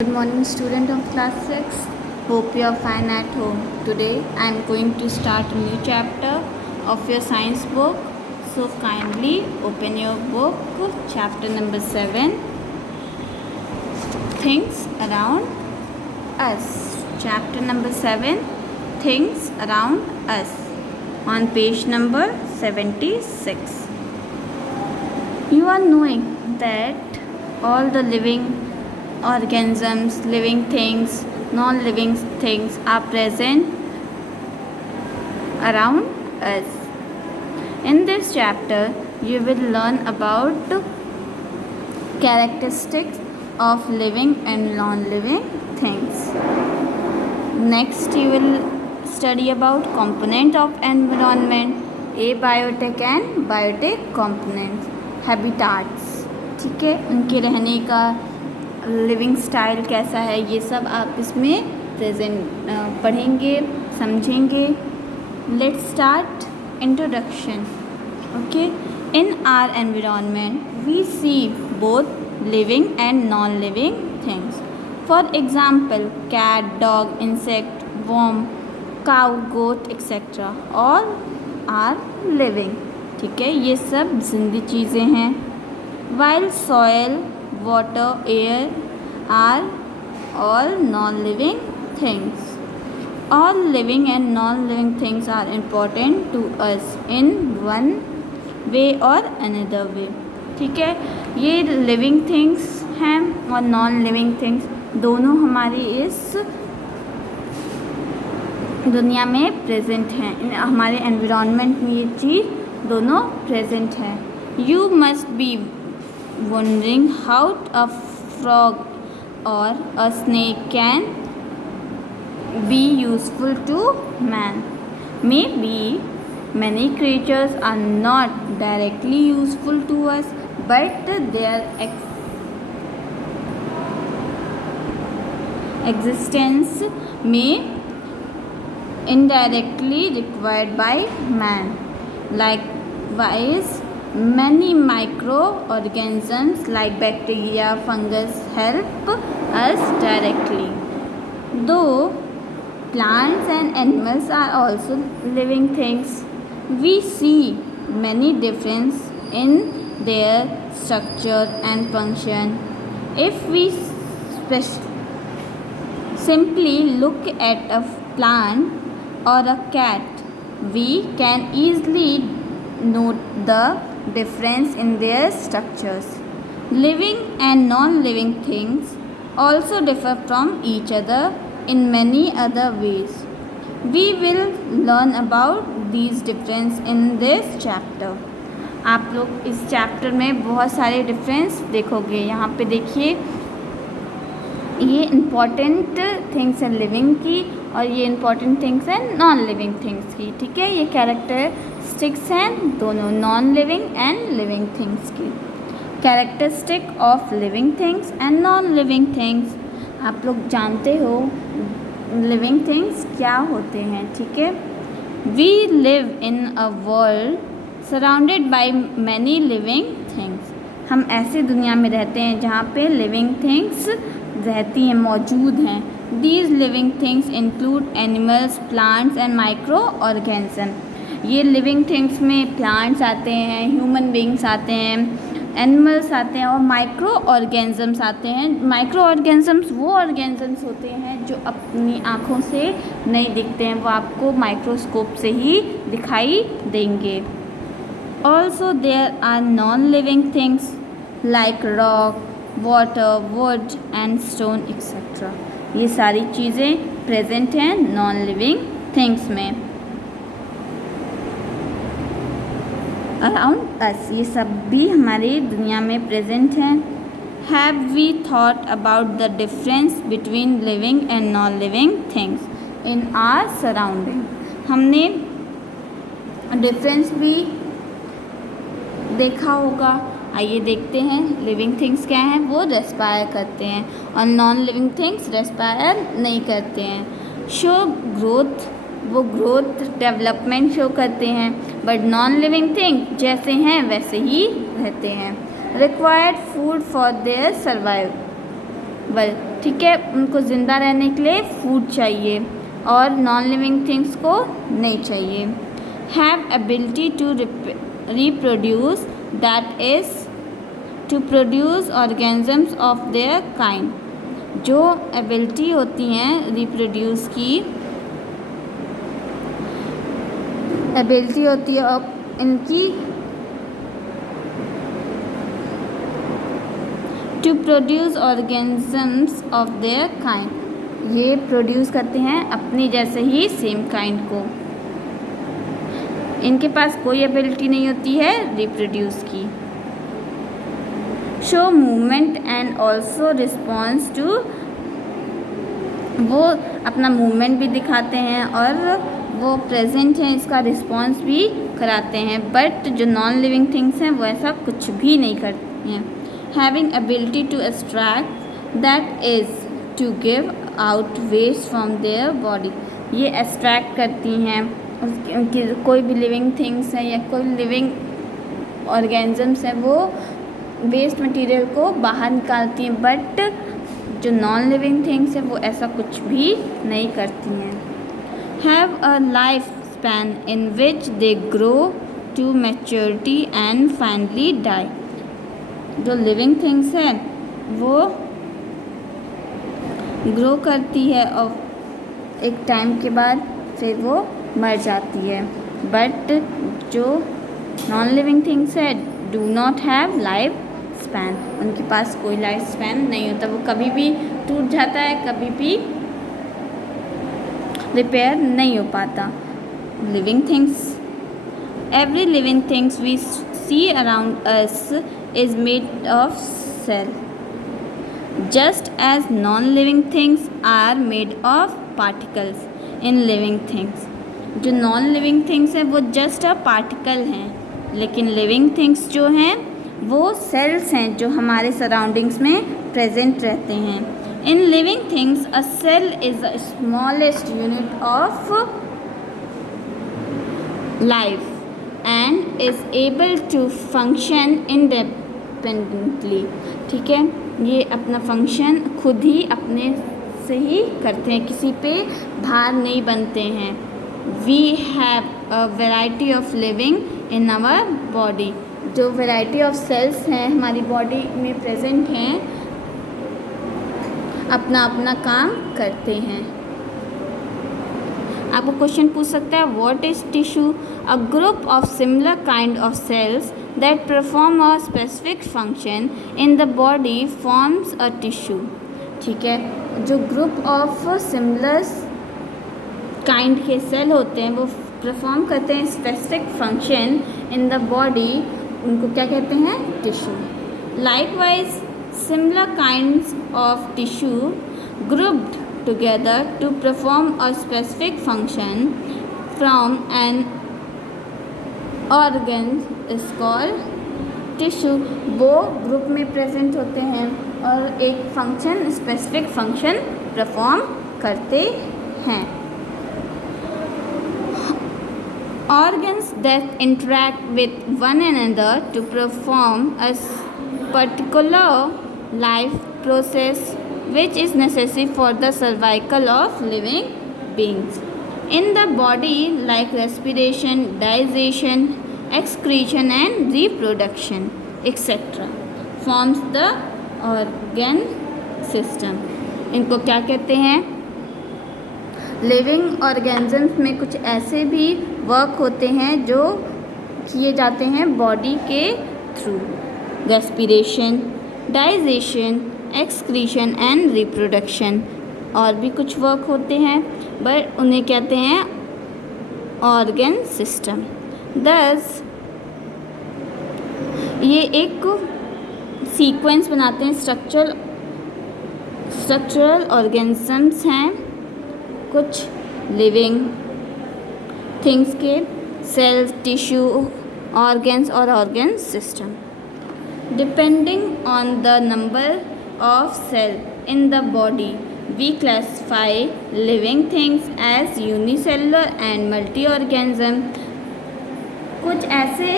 Good morning, student of class 6. Hope you are fine at home. Today I am going to start a new chapter of your science book. So kindly open your book, chapter number 7, Things Around Us. Chapter number 7, Things Around Us, on page number 76. You are knowing that all the living organisms, living things, non-living things are present around us. In this chapter, you will learn about characteristics of living and non-living things. Next, you will study about component of environment, abiotic and biotic components, habitats. ठीक है, उनके रहने का living style कैसा है, ये सब आप इसमें प्रेजेंट पढ़ेंगे, समझेंगे. Let's start introduction. Okay, in our environment we see both living and non living things. For example cat, dog, insect, worm, cow, goat, etc. All are living. ठीक है, ये सब जिंदी चीज़ें हैं. while soil, water, air are all non-living things. All living and non-living things are important to us in one way or another way. ठीक है, ये living things हैं और non-living things दोनों हमारी इस दुनिया में प्रेजेंट हैं. हमारे एनवायरनमेंट में ये चीज़ दोनों प्रेजेंट हैं. You must be wondering how a frog or a snake can be useful to man. Maybe many creatures are not directly useful to us, but their existence may indirectly required by man. Likewise, many microorganisms like bacteria, fungus help us directly. Though plants and animals are also living things, we see many differences in their structure and function. If we simply look at a plant or a cat, we can easily note the difference in their structures. Living and non-living things also differ from each other in many other ways. We will learn about these difference in this chapter. आप लोग इस chapter में बहुत सारे difference देखोगे. यहाँ पे देखिए, ये इम्पॉर्टेंट थिंग्स हैं लिविंग की और ये इम्पॉर्टेंट थिंग्स हैं नॉन लिविंग थिंग्स की. ठीक है, ये कैरेक्टरिस्टिक्स हैं दोनों non living and living things की. Characteristic of living things and non living things. आप लोग जानते हो लिविंग थिंग्स क्या होते हैं. ठीक है, we live in a world surrounded by many living things. हम ऐसी दुनिया में रहते हैं जहाँ पे लिविंग थिंग्स रहती हैं, मौजूद हैं. These living things include animals, plants and microorganisms. ये living things में plants आते हैं, human beings आते हैं, animals आते हैं और microorganisms आते हैं. microorganisms वो organisms होते हैं जो अपनी आँखों से नहीं दिखते हैं, वो आपको माइक्रोस्कोप से ही दिखाई देंगे. Also there are non-living things like rock, water, wood and stone etc. ये सारी चीज़ें प्रेजेंट हैं नॉन लिविंग थिंग्स में अराउंड अस. ये सब भी हमारी दुनिया में प्रेजेंट हैं. Have we thought about the difference between living and non living things in our surrounding. हमने डिफरेंस भी देखा होगा. आइए देखते हैं. लिविंग थिंग्स क्या हैं, वो रेस्पायर करते हैं और नॉन लिविंग थिंग्स रेस्पायर नहीं करते हैं. शो ग्रोथ, वो ग्रोथ डेवलपमेंट शो करते हैं. बट नॉन लिविंग थिंग जैसे हैं वैसे ही रहते हैं. Required food for their survive. Survival, ठीक है, उनको ज़िंदा रहने के लिए फूड चाहिए और नॉन लिविंग थिंग्स को नहीं चाहिए। Have ability to reproduce, that is to produce organisms of their kind. जो एबिलिटी होती हैं रिप्रोड्यूस की, एबिलिटी होती है इनकी to produce organisms of their kind, ये प्रोड्यूस करते हैं अपनी जैसे ही सेम काइंड को। इनके पास कोई एबिलिटी नहीं होती है रिप्रोड्यूस की। Show movement and also response to, वो अपना मूवमेंट भी दिखाते हैं और वो प्रेजेंट हैं, इसका रिस्पॉन्स भी कराते हैं। बट जो नॉन लिविंग थिंग्स हैं वो ऐसा कुछ भी नहीं करती हैं। Having ability to extract, that is to give out waste from their body, ये एक्सट्रैक्ट करती हैं उनकी कोई भी लिविंग थिंग्स हैं या कोई लिविंग ऑर्गेनिजम्स हैं, वो वेस्ट मटेरियल को बाहर निकालती हैं। बट जो नॉन लिविंग थिंग्स हैं वो ऐसा कुछ भी नहीं करती हैं। Have a life span in which they grow to maturity and finally die, जो लिविंग थिंग्स हैं वो ग्रो करती है और एक टाइम के बाद फिर वो मर जाती है। बट जो नॉन लिविंग थिंग्स है do not have life span, उनके पास कोई लाइफ स्पैन नहीं होता, वो कभी भी टूट जाता है, कभी भी रिपेयर नहीं हो पाता। Living things, every living things we see around us is made of cell, just as non-living things are made of particles in living things। जो नॉन लिविंग थिंग्स हैं वो जस्ट अ पार्टिकल हैं, लेकिन living things जो हैं वो sales हैं जो हमारे सराउंडिंग्स में प्रेजेंट रहते हैं। In living things a cell is the smallest unit of life and is able to function independently, ठीक है, ये अपना फंक्शन खुद ही अपने से ही करते हैं, किसी पे भार नहीं बनते हैं। We have a variety of living in our body, जो वैरायटी ऑफ सेल्स हैं हमारी बॉडी में प्रेजेंट हैं अपना अपना काम करते हैं। आपको क्वेश्चन पूछ सकता है what is tissue? A group of similar kind of cells that perform a specific function in the body forms a tissue, ठीक है, जो ग्रुप ऑफ सिमिलर काइंड के सेल होते हैं वो परफॉर्म करते हैं specific function in the body, उनको क्या कहते हैं? Tissue. Likewise similar kinds of tissue grouped together to perform a specific function from an organ is called tissue. वो ग्रुप में प्रेजेंट होते हैं और एक फंक्शन स्पेसिफिक फंक्शन परफॉर्म करते हैं। Organs that interact with one another to perform a particular life process which is necessary for the survival of living beings in the body, like respiration, digestion, excretion and reproduction etc. forms the organ system। इनको क्या कहते हैं? Living organisms में कुछ ऐसे भी work होते हैं जो किए जाते हैं बॉडी के through, respiration, digestion, excretion and reproduction. और भी कुछ वर्क होते हैं बट उन्हें कहते हैं ऑर्गन सिस्टम। दस ये एक सीक्वेंस बनाते हैं, स्ट्रक्चरल ऑर्गेनिजम्स हैं कुछ लिविंग थिंग्स के, सेल्स, टिश्यू, ऑर्गन्स और organ system. Depending on the number of cell in the body we classify living things as unicellular and multi organism. कुछ ऐसे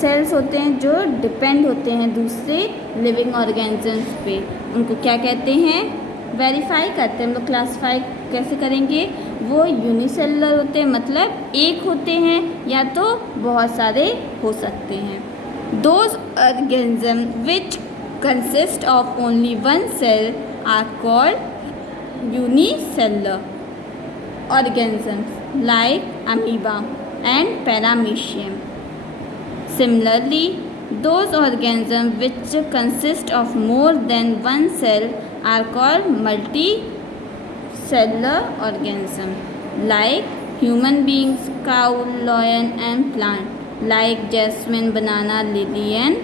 सेल्स होते हैं जो डिपेंड होते हैं दूसरे लिविंग ऑर्गेनिजम्स पे, उनको क्या कहते हैं, वेरीफाई करते हैं। हम लोग क्लासीफाई कैसे करेंगे, वो यूनिसेलुलर होते हैं, मतलब एक होते हैं, या तो बहुत सारे हो सकते हैं। Those organism which consist of only one cell are called unicellular organisms like amoeba and paramecium. Similarly, those organisms which consist of more than one cell are called multicellular organisms like human beings, cow, lion and plant like jasmine, banana, lily and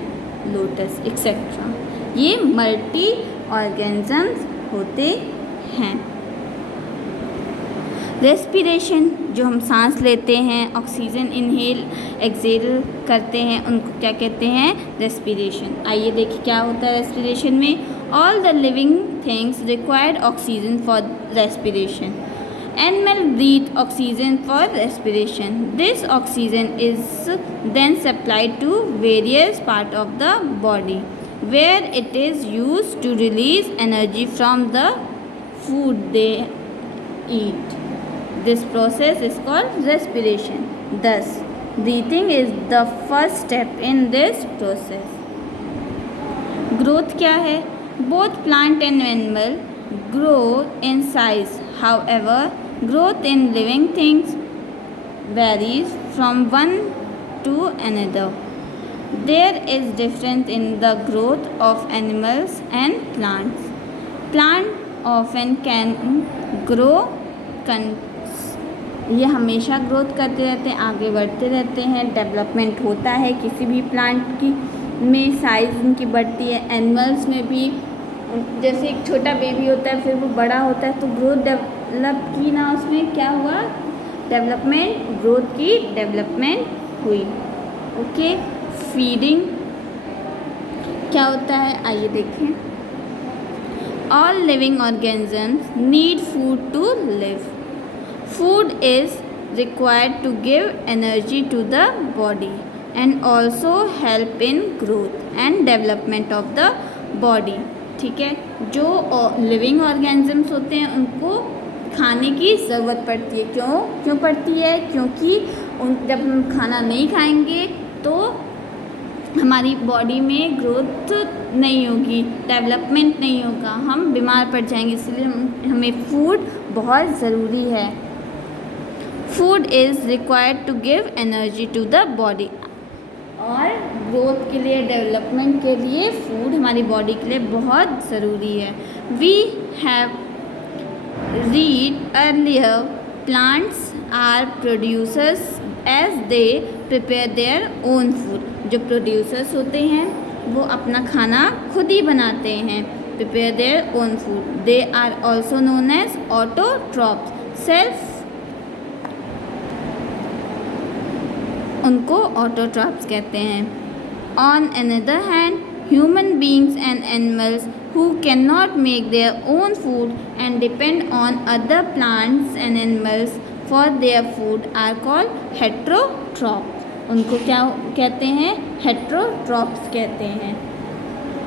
lotus etc. ये multi organisms होते हैं। Respiration, जो हम सांस लेते हैं, oxygen inhale exhale करते हैं, उनको क्या कहते हैं, रेस्पिरेशन। आइए देखिए क्या होता है रेस्पिरेशन में। All the living things required oxygen for respiration. Animal breathe oxygen for respiration. This oxygen is then supplied to various part of the body where it is use to release energy from the food they eat. This process is called respiration. Thus, breathing is the first step in this process. Growth क्या है? Both plant and animal grow in size. However, growth in living things varies from one to another. There is difference in the growth of animals and plants. Plant often can grow ये हमेशा growth करते रहते हैं, आगे बढ़ते रहते हैं, development होता है किसी भी प्लांट की में, साइज़ उनकी बढ़ती है। एनिमल्स में भी जैसे एक छोटा बेबी होता है, फिर वो बड़ा होता है, तो ग्रोथ डेवलप की ना, उसमें क्या हुआ, डेवलपमेंट, ग्रोथ की डेवलपमेंट हुई। ओके, फीडिंग क्या होता है, आइए देखें। All living organisms need food to live. Food is required to give energy to the body and also help in growth and development of the body. ठीक है, जो लिविंग ऑर्गेनिजम्स होते हैं उनको खाने की ज़रूरत पड़ती है। क्यों पड़ती है? क्योंकि जब हम खाना नहीं खाएंगे तो हमारी बॉडी में ग्रोथ नहीं होगी, डेवलपमेंट नहीं होगा, हम बीमार पड़ जाएंगे, इसलिए हमें फूड बहुत ज़रूरी है। Food is required to give energy to the body. और ग्रोथ के लिए, डेवलपमेंट के लिए फूड हमारी बॉडी के लिए बहुत ज़रूरी है। We have read earlier plants are producers as they prepare their own food. जो प्रोड्यूसर्स होते हैं वो अपना खाना खुद ही बनाते हैं, prepare their own food. They are also known as autotrophs. Self, उनको ऑटोट्रॉप्स कहते हैं। On another hand, human beings and animals who cannot make their own food and depend on other plants and animals for their food are called heterotrophs. उनको क्या कहते हैं? Heterotrophs कहते हैं।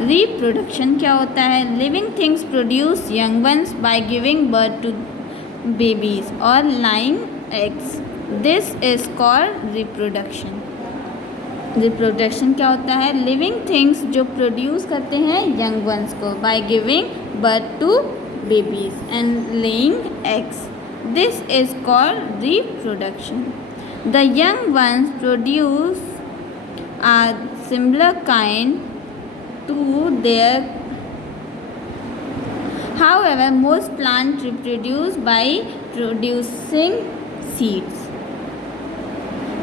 Reproduction क्या होता है? Living things produce young ones by giving birth to babies और laying eggs. This is called reproduction. Reproduction क्या होता है? लिविंग थिंग्स जो प्रोड्यूस करते हैं यंग वंस को by giving birth to babies and laying eggs. This is called reproduction. The young ones produce a similar kind to their. However, most plants reproduce by producing seeds.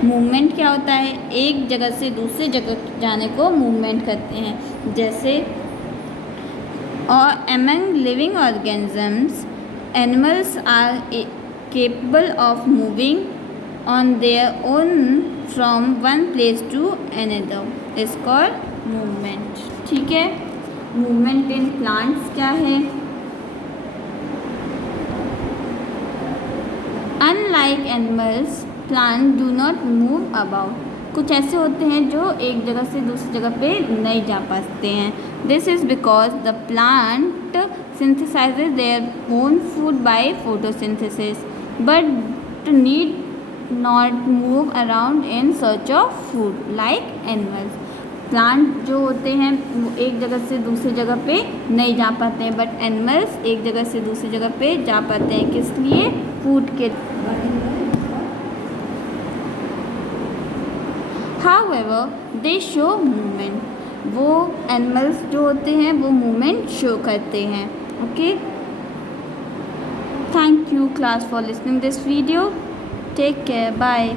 Movement क्या होता है? एक जगह से दूसरी जगह जाने को मूवमेंट कहते हैं। जैसे और among living organisms, animals are capable of moving on their own from one place to another is called movement. ठीक है, movement in plants क्या है? Unlike animals, plants do not move about. कुछ ऐसे होते हैं जो एक जगह से दूसरी जगह पे नहीं जा पाते हैं. This is because the plant synthesizes their own food by photosynthesis but need not move around in search of food like animals. Plant जो होते हैं वो एक जगह से दूसरी जगह पे नहीं जा पाते हैं, बट एनिमल्स एक जगह से दूसरी जगह पे जा पाते हैं. किस लिए? फूड के. However, they show movement. वो एनिमल्स जो होते हैं वो मूवमेंट शो करते हैं. Okay, thank you class for listening this video. Take care, bye.